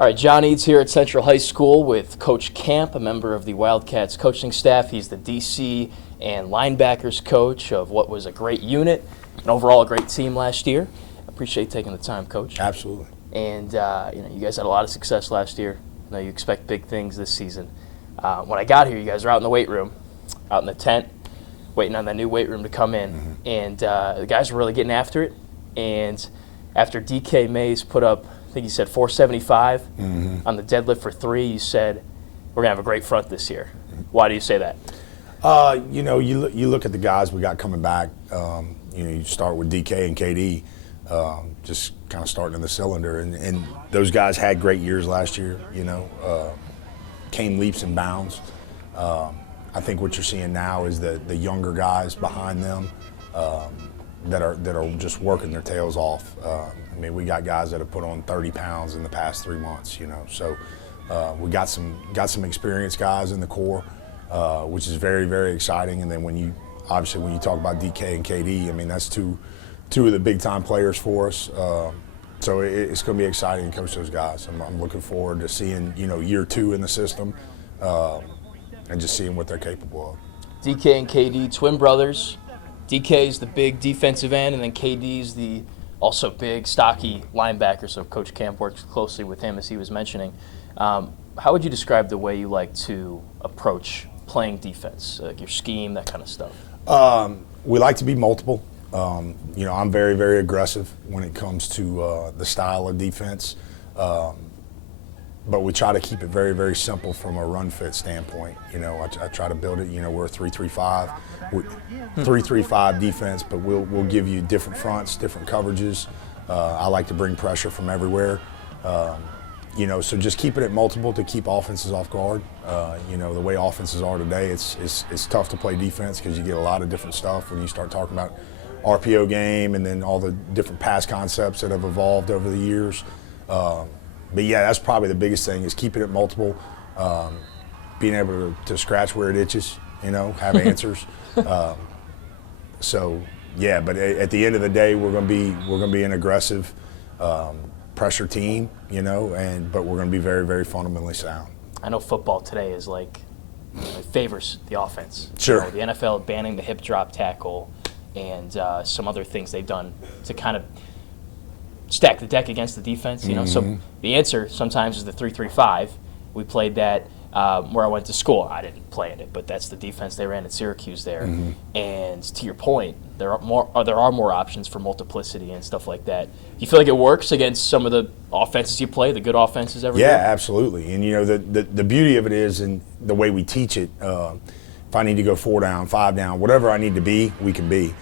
All right, John Eads here at Central High School with Coach Camp, a member of the Wildcats coaching staff. He's the DC and linebackers coach of what was a great unit and overall a great team last year. Appreciate taking the time, Coach. Absolutely. And you guys had a lot of success last year. I know you expect big things this season. When I got here, you guys were out in the weight room, out in the tent, waiting on that new weight room to come in. Mm-hmm. And the guys were really getting after it. And after DK Mays put up, I think you said 475 on the deadlift for 3, you said, we're going to have a great front this year. Why do you say that? You look at the guys we got coming back. You start with DK and KD, just kind of starting in the cylinder. And those guys had great years last year, came leaps and bounds. I think what you're seeing now is the younger guys behind them that are just working their tails off. We got guys that have put on 30 pounds in the past 3 months, So we got some experienced guys in the core, which is very, very exciting. And then when you talk about DK and KD, that's two of the big time players for us. So it's going to be exciting to coach those guys. I'm looking forward to seeing year 2 in the system and just seeing what they're capable of. DK and KD, twin brothers. DK's the big defensive end, and then KD's the also big, stocky linebacker. So Coach Camp works closely with him, as he was mentioning. How would you describe the way you like to approach playing defense, like your scheme, that kind of stuff? We like to be multiple. I'm very, very aggressive when it comes to the style of defense. But we try to keep it very, very simple from a run fit standpoint. I try to build it. We're a 3-3-5, 3-3-5 defense, but we'll give you different fronts, different coverages. I like to bring pressure from everywhere. So just keeping it multiple to keep offenses off guard. The way offenses are today, it's tough to play defense because you get a lot of different stuff when you start talking about RPO game and then all the different pass concepts that have evolved over the years. But yeah, that's probably the biggest thing is keeping it multiple, being able to scratch where it itches, have answers. So yeah, but at the end of the day, we're going to be an aggressive pressure team, but we're going to be very, very fundamentally sound. I know football today is it favors the offense. Sure. The NFL banning the hip drop tackle and some other things they've done to kind of stack the deck against the defense, So the answer sometimes is the 3-3-5. We played that where I went to school. I didn't play in it, but that's the defense they ran at Syracuse there. And to your point, there are more options for multiplicity and stuff like that. Do you feel like it works against some of the offenses you play, the good offenses every year? Yeah, absolutely. And the beauty of it is, and the way we teach it, if I need to go 4 down, 5 down, whatever I need to be, we can be.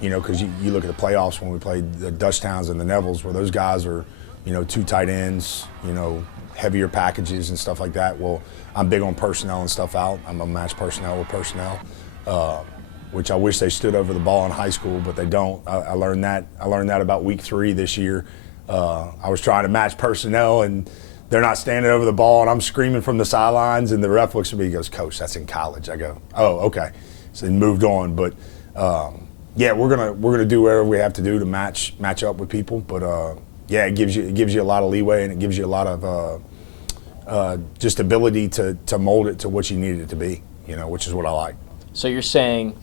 Because you look at the playoffs when we played the Dutchtowns and the Nevilles, where those guys are, 2 tight ends, heavier packages and stuff like that. Well, I'm big on personnel and stuff out. I'm a match personnel with personnel, which I wish they stood over the ball in high school, but they don't. I learned that. About week 3 this year. I was trying to match personnel, and they're not standing over the ball, and I'm screaming from the sidelines, and the ref looks at me and goes, "Coach, that's in college." I go, "Oh, okay." So then moved on, but. Yeah, we're gonna do whatever we have to do to match up with people, but yeah, it gives you a lot of leeway, and it gives you a lot of just ability to mold it to what you need it to be, which is what I like. So you're saying,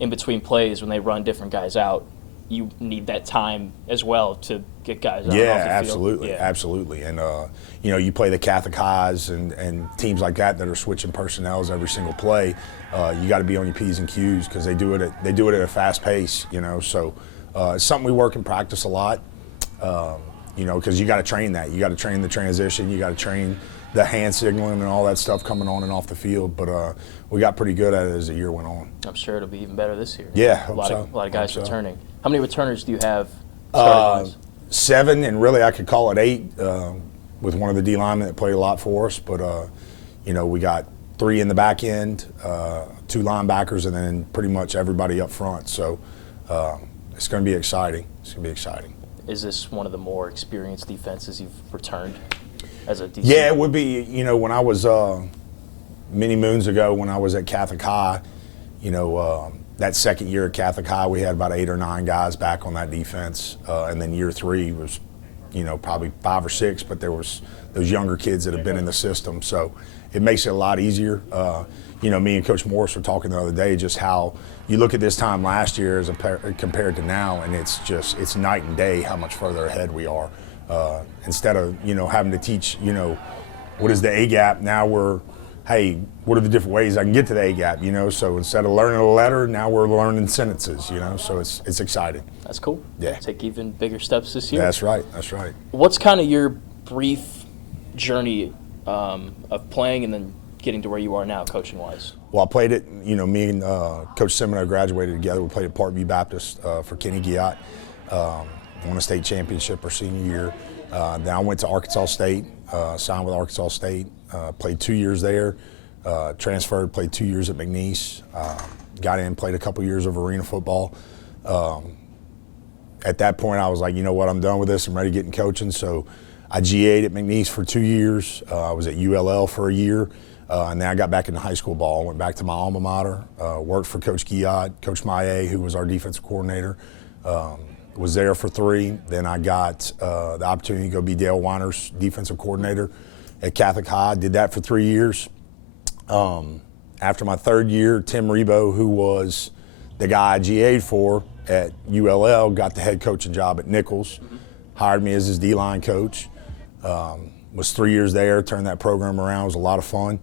in between plays when they run different guys out, you need that time as well to get guys out. Yeah, off the absolutely, field. Absolutely, and you play the Catholic Highs and teams like that are switching personnels every single play. You got to be on your P's and Q's because they do it at a fast pace. So it's something we work and practice a lot. Because you got to train that. You got to train the transition. You got to train the hand signaling and all that stuff coming on and off the field. But we got pretty good at it as the year went on. I'm sure it'll be even better this year. Yeah, a lot of guys so. returning. How many returners do you have? 7, and really I could call it 8 with one of the D linemen that played a lot for us. But we got 3 in the back end, 2 linebackers, and then pretty much everybody up front. So it's going to be exciting. Is this one of the more experienced defenses you've returned as a DC? Yeah, it would be. When I was many moons ago, when I was at Catholic High, that second year at Catholic High, we had about 8 or 9 guys back on that defense, and then year 3 was, probably 5 or 6, but there was those younger kids that have been in the system. So it makes it a lot easier. Me and Coach Morris were talking the other day just how you look at this time last year compared to now, and it's night and day how much further ahead we are. Instead of, having to teach, what is the A gap, now we're, hey, what are the different ways I can get to the A gap, So instead of learning a letter, now we're learning sentences, so it's exciting. That's cool. Yeah. Take even bigger steps this year. That's right. What's kind of your brief journey of playing and then getting to where you are now, coaching-wise? Well, I played it, me and Coach Semino graduated together. We played at Parkview Baptist for Kenny Giat. Won a state championship our senior year. Then I went to Arkansas State, signed with Arkansas State, played 2 years there, transferred, played 2 years at McNeese, got in, played a couple years of arena football. At that point, I was like, you know what, I'm done with this. I'm ready to get in coaching. So I GA'd at McNeese for 2 years. I was at ULL for a year. And then I got back into high school ball. I went back to my alma mater, worked for Coach Giat, Coach Maye, who was our defensive coordinator. Was there for 3. Then I got the opportunity to go be Dale Weiner's defensive coordinator at Catholic High. Did that for 3 years. After my 3rd year, Tim Rebo, who was the guy I GA'd for at ULL, got the head coaching job at Nichols, hired me as his D-line coach. Was 3 years there, turned that program around. It was a lot of fun.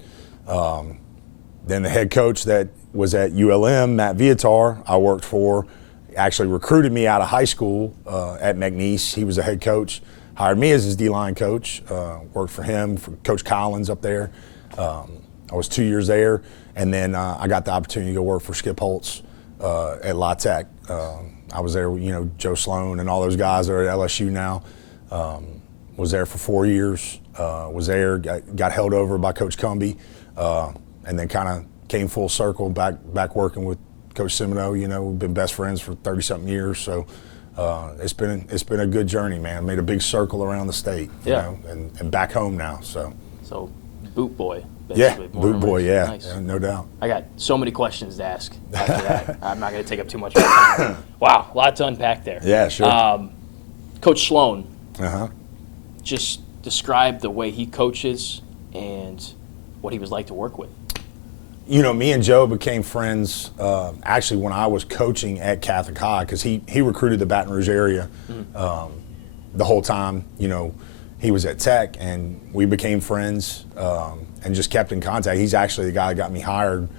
Then the head coach that was at ULM, Matt Viatar, I worked for, actually recruited me out of high school at McNeese. He was the head coach, hired me as his D-line coach, worked for him, for Coach Collins up there. I was 2 years there, and then I got the opportunity to go work for Skip Holtz at La Tech. I was there, Joe Sloan and all those guys are at LSU now. Was there for 4 years, was there, got held over by Coach Cumbie, and then kind of came full circle back working with Coach Semino. We've been best friends for 30-something years, so it's been a good journey, man. Made a big circle around the state, and back home now. So boot boy. Yeah, boot boy, yeah. Nice. Yeah, no doubt. I got so many questions to ask after that. I'm not going to take up too much of your time. Wow, a lot to unpack there. Yeah, sure. Coach Sloan, Uh-huh. just describe the way he coaches and what he was like to work with. Me and Joe became friends actually when I was coaching at Catholic High, because he recruited the Baton Rouge area the whole time. He was at Tech, and we became friends and just kept in contact. He's actually the guy that got me hired.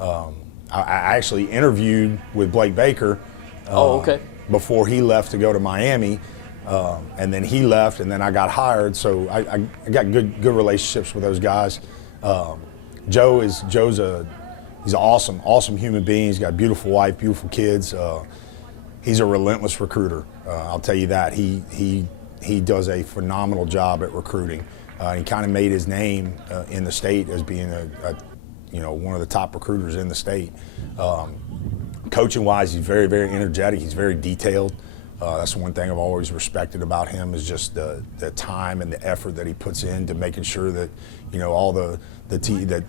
I actually interviewed with Blake Baker before he left to go to Miami, and then he left, and then I got hired. So I got good relationships with those guys. Joe's he's an awesome human being. He's got a beautiful wife, beautiful kids. He's a relentless recruiter. I'll tell you that. He does a phenomenal job at recruiting. He kind of made his name in the state as being one of the top recruiters in the state. Coaching wise, he's very, very energetic. He's very detailed. That's one thing I've always respected about him, is just the time and the effort that he puts into making sure that all the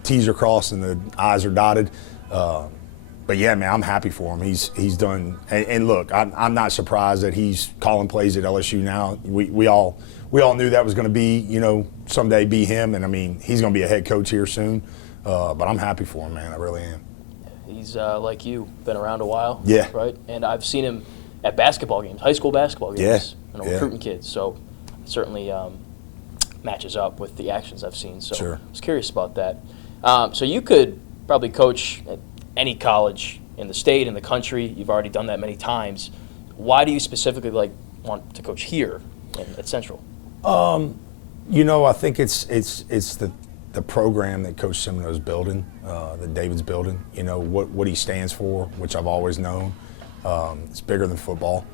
T's are crossed and the I's are dotted. But yeah, man, I'm happy for him. He's done, and look, I'm not surprised that he's calling plays at LSU now. We all knew that was going to be, someday be him, and I mean, he's going to be a head coach here soon. But I'm happy for him, man. I really am. He's like you, been around a while. Yeah. Right? And I've seen him at basketball games, high school basketball games, recruiting kids. So it certainly matches up with the actions I've seen. So sure. I was curious about that. So you could probably coach at any college in the state, in the country. You've already done that many times. Why do you specifically want to coach here at Central? I think it's the program that Coach Semino is building, that David's building. What he stands for, which I've always known. It's bigger than football.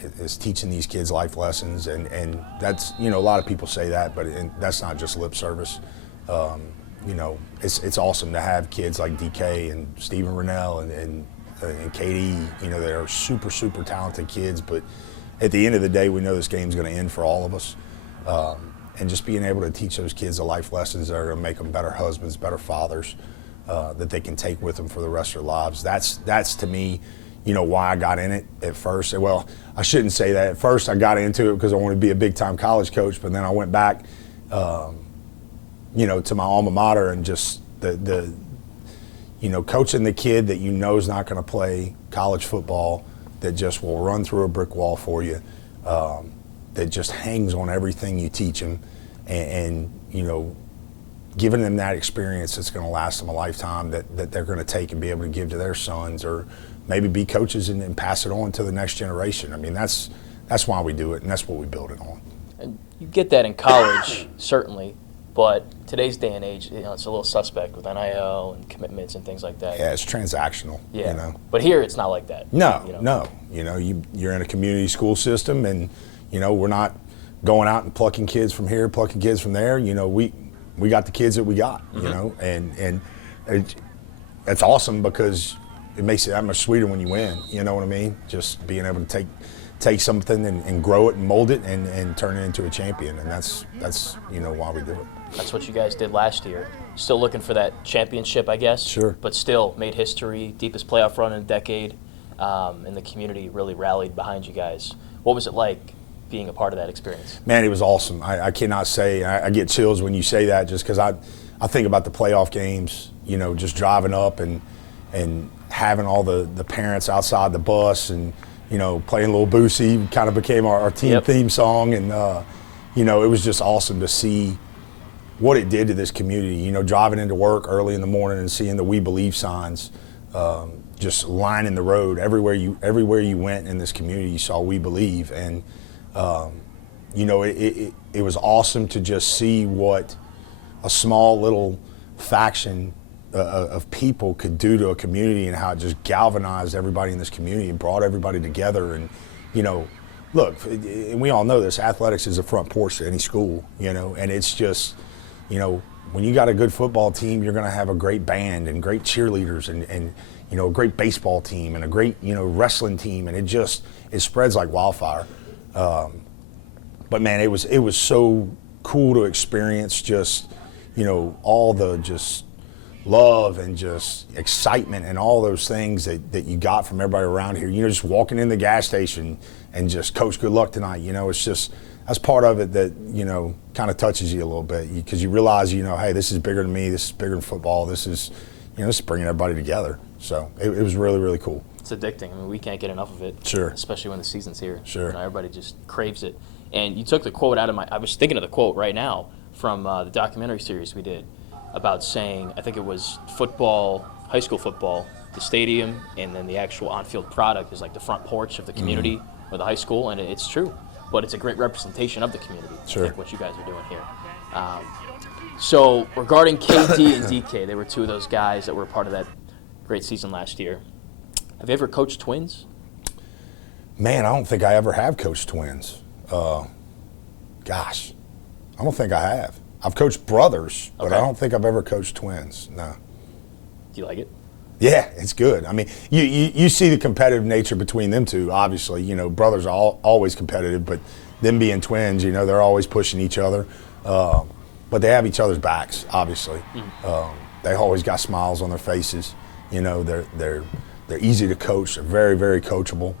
It's teaching these kids life lessons, and that's, a lot of people say that, but that's not just lip service. It's awesome to have kids like DK and Stephen Rennell and Katie, they are super, super talented kids, but at the end of the day, we know this game's going to end for all of us. And just being able to teach those kids the life lessons that are going to make them better husbands, better fathers, that they can take with them for the rest of their lives. That's to me, why I got in it at first. Well, I shouldn't say that. At first I got into it because I wanted to be a big-time college coach, but then I went back, to my alma mater, and just the coaching the kid that is not going to play college football, that just will run through a brick wall for you, that just hangs on everything you teach them, and giving them that experience that's going to last them a lifetime, that they're going to take and be able to give to their sons, or maybe be coaches and pass it on to the next generation. I mean, that's why we do it, and that's what we build it on. And you get that in college, certainly, but today's day and age, it's a little suspect with NIL and commitments and things like that. Yeah, it's transactional. Yeah, but here it's not like that. No. You're in a community school system, and we're not going out and plucking kids from here, plucking kids from there. We got the kids that we got. And it's awesome because it makes it that much sweeter when you win. You know what I mean? Just being able to take something and grow it and mold it and turn it into a champion, and that's why we do it. That's what you guys did last year. Still looking for that championship, I guess. Sure. But still made history, deepest playoff run in a decade, and the community really rallied behind you guys. What was it like being a part of that experience? Man, it was awesome. I cannot say, I get chills when you say that, just because I think about the playoff games, just driving up and having all the parents outside the bus, and playing Little Boosie kind of became our team theme song, and it was just awesome to see what it did to this community. Driving into work early in the morning and seeing the "We Believe" signs, just lining the road everywhere you went in this community. You saw "We Believe," and it was awesome to just see what a small little faction of people could do to a community, and how it just galvanized everybody in this community and brought everybody together. And look, and we all know this, athletics is a front porch to any school, and it's just, when you got a good football team, you're going to have a great band and great cheerleaders and a great baseball team and a great wrestling team, and it spreads like wildfire. But man, it was so cool to experience just all the just love and just excitement and all those things that you got from everybody around here. Just walking in the gas station and just, "Coach, good luck tonight." It's just, that's part of it that kind of touches you a little bit, because you realize hey, this is bigger than me. This is bigger than football. This is this is bringing everybody together. So it was really, really cool. It's addicting. I mean, we can't get enough of it. Sure. Especially when the season's here. Sure. Everybody just craves it. And you took the quote out of I was thinking of the quote right now from the documentary series we did about saying, I think it was football, high school football, the stadium, and then the actual on-field product is like the front porch of the community or the high school, and it's true. But it's a great representation of the community. Sure. I think what you guys are doing here. So regarding KD and DK, they were two of those guys that were part of that great season last year. Have you ever coached twins? Man, I don't think I ever have coached twins. Gosh, I don't think I have. I've coached brothers, but I don't think I've ever coached twins. No. Do you like it? Yeah, it's good. I mean, you see the competitive nature between them two. Obviously, brothers are always competitive, but them being twins, they're always pushing each other. But they have each other's backs, obviously. They always got smiles on their faces. They're easy to coach. They're very, very coachable.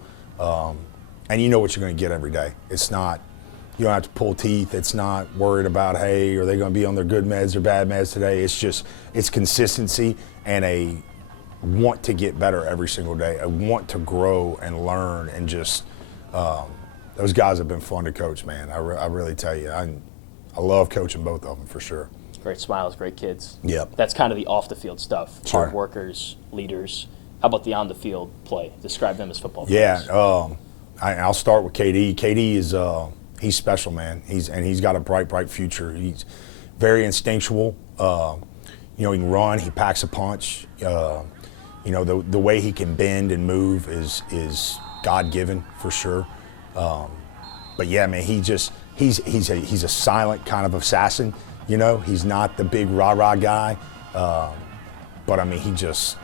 And you know what you're going to get every day. It's not, you don't have to pull teeth. It's not worried about, hey, are they going to be on their good meds or bad meds today? It's just, it's consistency and a want to get better every single day. I want to grow and learn, and just, those guys have been fun to coach, man. I really tell you, I love coaching both of them for sure. Great smiles, great kids. Yep. That's kind of the off-the-field stuff. Sure. Hard workers, leaders. How about the on-the-field play? Describe them as football players. Yeah, I'll start with KD. KD is he's special, man. He's got a bright future. He's very instinctual. He can run. He packs a punch. The way he can bend and move is God-given for sure. But yeah, man, he's a silent kind of assassin. He's not the big rah-rah guy. But I mean, he just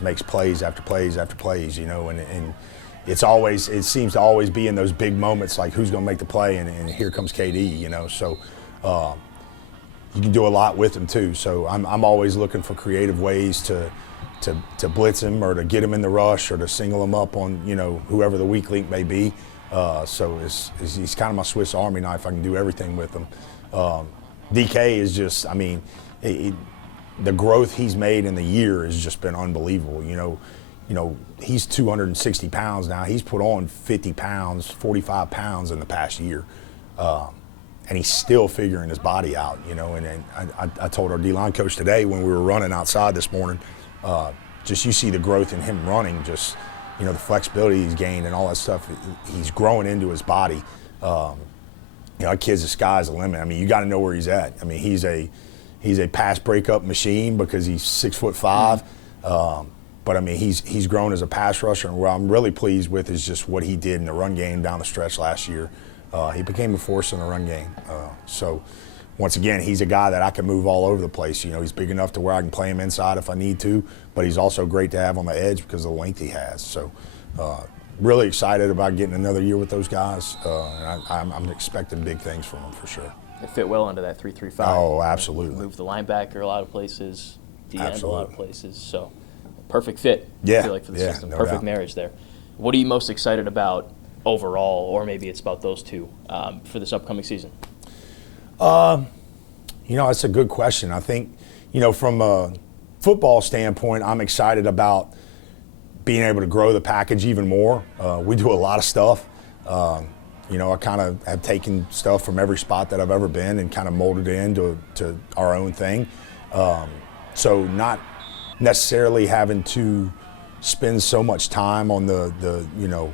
makes plays after plays after plays. And it seems to always be in those big moments, like who's going to make the play, and here comes KD. So you can do a lot with him too. So I'm always looking for creative ways to to blitz him or to get him in the rush or to single him up on, you know, whoever the weak link may be. So he's kind of my Swiss Army knife. I can do everything with him. DK is just, I mean, the growth he's made in the year has just been unbelievable. You know, he's 260 pounds now. He's put on 50 pounds, 45 pounds in the past year. And he's still figuring his body out, you know. And I told our D-line coach today when we were running outside this morning, just you see the growth in him running, just, you know, the flexibility he's gained and all that stuff. He's growing into his body. You know, that kid's the sky's the limit. I mean, you got to know where he's at. I mean, he's a pass breakup machine because he's 6'5". But I mean, he's grown as a pass rusher, and what I'm really pleased with is just what he did in the run game down the stretch last year. He became a force in the run game. So once again, he's a guy that I can move all over the place. You know, he's big enough to where I can play him inside if I need to, but he's also great to have on the edge because of the length he has. So really excited about getting another year with those guys, and I'm expecting big things from them for sure. They fit well into that 3-3-5. Oh, absolutely. Move the linebacker a lot of places, D-end a Absolutely. lot of places. So perfect fit, Yeah, I feel like, for the yeah, system. no Perfect doubt. marriage there. What are you most excited about overall, or maybe it's about those two, for this upcoming season? You know, that's a good question. I think, you know, from a football standpoint, I'm excited about being able to grow the package even more. We do a lot of stuff. You know, I kind of have taken stuff from every spot that I've ever been and kind of molded it into our own thing. So not necessarily having to spend so much time on the you know,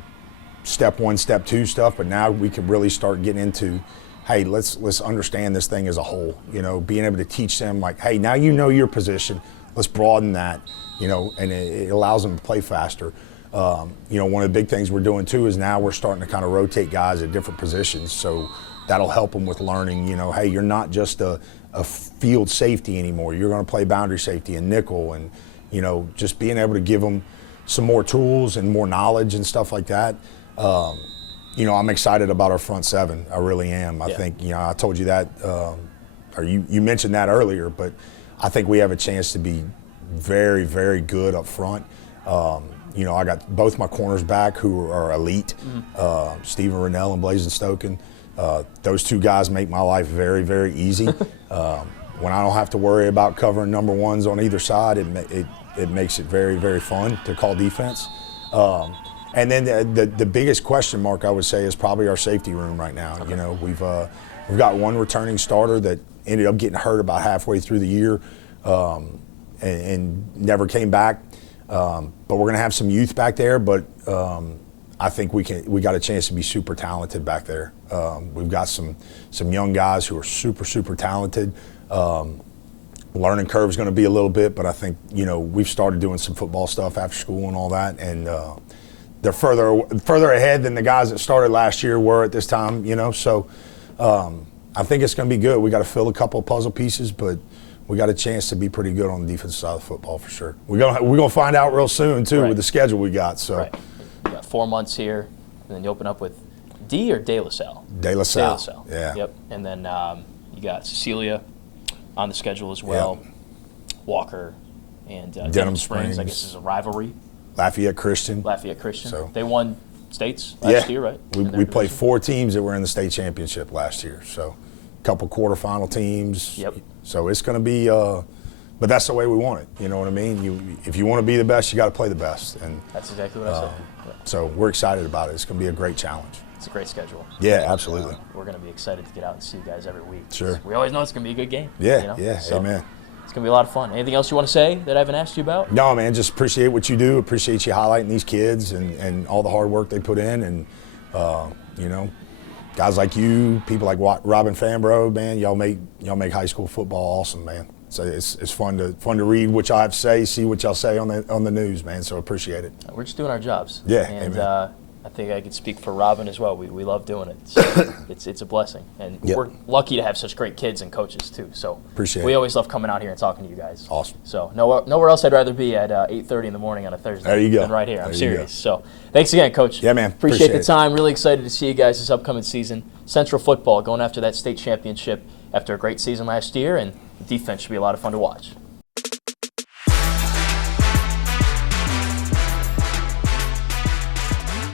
step one, step two stuff, but now we can really start getting into, hey, let's understand this thing as a whole. You know, being able to teach them like, hey, now you know your position, let's broaden that, you know, and it allows them to play faster. You know, one of the big things we're doing too is now we're starting to kind of rotate guys at different positions, so that'll help them with learning, you know, hey, you're not just a field safety anymore, you're going to play boundary safety and nickel, and, you know, just being able to give them some more tools and more knowledge and stuff like that. You know, I'm excited about our front seven. I really am. I think, you know, I told you that, or you mentioned that earlier, but I think we have a chance to be very, very good up front. You know, I got both my corners back who are elite, Stephen Rennell and Blazin Stoken. Those two guys make my life very, very easy. When I don't have to worry about covering number ones on either side, it makes it very, very fun to call defense. And then the biggest question mark I would say is probably our safety room right now. Okay. You know, we've got one returning starter that ended up getting hurt about halfway through the year and never came back. But we're going to have some youth back there. But I think we got a chance to be super talented back there. We've got some young guys who are super, super talented. Learning curve is going to be a little bit, but I think, you know, we've started doing some football stuff after school and all that, and they're further ahead than the guys that started last year were at this time, you know. So I think it's going to be good. We got to fill a couple of puzzle pieces, but we got a chance to be pretty good on the defensive side of football for sure. We're gonna find out real soon too, right, with the schedule we got. So right. You got 4 months here, and then you open up with D or De La Salle? De La Salle. De La Salle. Yeah. Yep. And then you got Cecilia on the schedule as well. Yep. Walker and Denham Springs, I guess, is a rivalry. Lafayette Christian. So they won states last year, right? We played 4 teams that were in the state championship last year. So a couple quarterfinal teams. Yep. So it's going to be, but that's the way we want it. You know what I mean? If you want to be the best, you got to play the best. And that's exactly what I said. Yeah. So we're excited about it. It's going to be a great challenge. It's a great schedule. Yeah, absolutely. We're going to be excited to get out and see you guys every week. Sure. We always know it's going to be a good game. Yeah, you know? yeah, so amen. It's going to be a lot of fun. Anything else you want to say that I haven't asked you about? No, man, just appreciate what you do. Appreciate you highlighting these kids and all the hard work they put in. And, you know, guys like you, people like Robin Fambro, man, y'all make high school football awesome, man. So it's fun to read what y'all have to say, see what y'all say on the news, man. So appreciate it. We're just doing our jobs. Yeah, and amen. I think I could speak for Robin as well. We love doing it. So it's a blessing, and we're lucky to have such great kids and coaches too. So appreciate it. We always love coming out here and talking to you guys. Awesome. So nowhere else I'd rather be at 8:30 in the morning on a Thursday there you go. than right here. I'm there serious. So thanks again, Coach. Yeah, man. Appreciate the time. Really excited to see you guys this upcoming season. Central football going after that state championship after a great season last year, and the defense should be a lot of fun to watch.